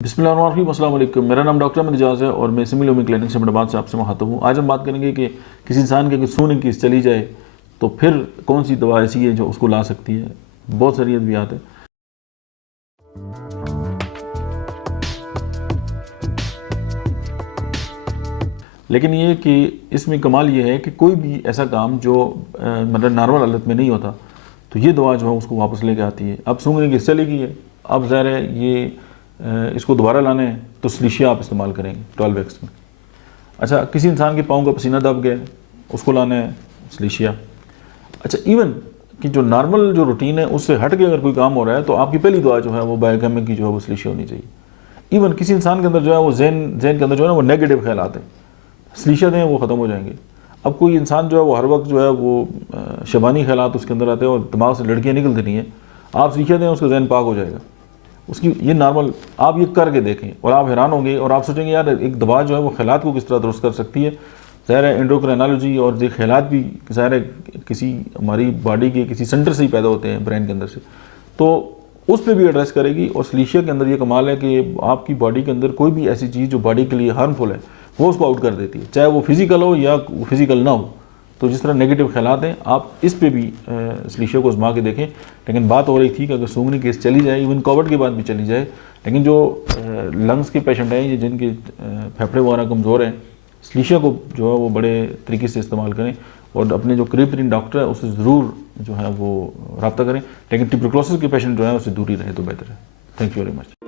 بسم اللہ الرحمن الرحیم، السلام علیکم۔ میرا نام ڈاکٹر احمد اعجاز ہے اور میں سمل اومی کلینک سے بات سے آپ سے مخاطب ہوں۔ آج ہم بات کریں گے کہ کسی انسان کے اگر سونگ کی چلی جائے تو پھر کون سی دوا ایسی ہے جو اس کو لا سکتی ہے۔ بہت ساری ادویات ہیں، لیکن یہ کہ اس میں کمال یہ ہے کہ کوئی بھی ایسا کام جو مطلب نارمل حالت میں نہیں ہوتا تو یہ دوا جو ہے اس کو واپس لے کے آتی ہے۔ اب سونگنے کی چلی گئی ہے، اب ظاہر ہے یہ اس کو دوبارہ لانا ہے تو سلیشیا آپ استعمال کریں گے 12x میں۔ اچھا، کسی انسان کے پاؤں کا پسینہ دب گیا اس کو لانا ہے سلیشیا۔ اچھا، ایون کہ جو نارمل جو روٹین ہے اس سے ہٹ کے اگر کوئی کام ہو رہا ہے تو آپ کی پہلی دعا جو ہے وہ بایوکیمک کی جو ہے وہ سلیشیا ہونی چاہیے۔ ایون کسی انسان کے اندر جو ہے وہ ذہن کے اندر جو ہے نا وہ نیگیٹو خیالات ہیں، سلیشیا دیں وہ ختم ہو جائیں گے۔ اب کوئی انسان جو ہے وہ ہر وقت جو ہے وہ شبانی خیالات اس کے اندر آتے ہیں اور دماغ سے لڑکیاں نکلتی نہیں ہیں، آپ سلیشیا دیں اس کا ذہن پاک ہو جائے گا۔ اس کی یہ نارمل آپ یہ کر کے دیکھیں اور آپ حیران ہوں گے اور آپ سوچیں گے یار ایک دوا جو ہے وہ خیالات کو کس طرح درست کر سکتی ہے۔ ظاہر ہے انڈوکرائنالوجی اور یہ خیالات بھی ظاہر ہے کسی ہماری باڈی کے کسی سینٹر سے ہی پیدا ہوتے ہیں، برین کے اندر سے، تو اس پہ بھی ایڈریس کرے گی۔ اور سلیشیا کے اندر یہ کمال ہے کہ آپ کی باڈی کے اندر کوئی بھی ایسی چیز جو باڈی کے لیے ہارمفل ہے وہ اس کو آؤٹ کر دیتی ہے، چاہے وہ فزیکل ہو یا فزیکل نہ ہو۔ تو جس طرح نیگیٹو خیالات ہیں آپ اس پہ بھی سلیشیا کو آزما کے دیکھیں۔ لیکن بات ہو رہی تھی کہ اگر سونگنے کیس چلی جائے، ایون کووڈ کے بعد بھی چلی جائے، لیکن جو لنگس کے پیشنٹ ہیں جن کے پھیپھڑے وغیرہ کمزور ہیں، سلیشیا کو جو ہے وہ بڑے طریقے سے استعمال کریں اور اپنے جو قریب ترین ڈاکٹر ہے اس سے ضرور جو ہے وہ رابطہ کریں۔ لیکن ٹیوبرکلوسس کے پیشنٹ جو ہیں اس سے دوری رہے تو بہتر ہے۔ Thank you very much.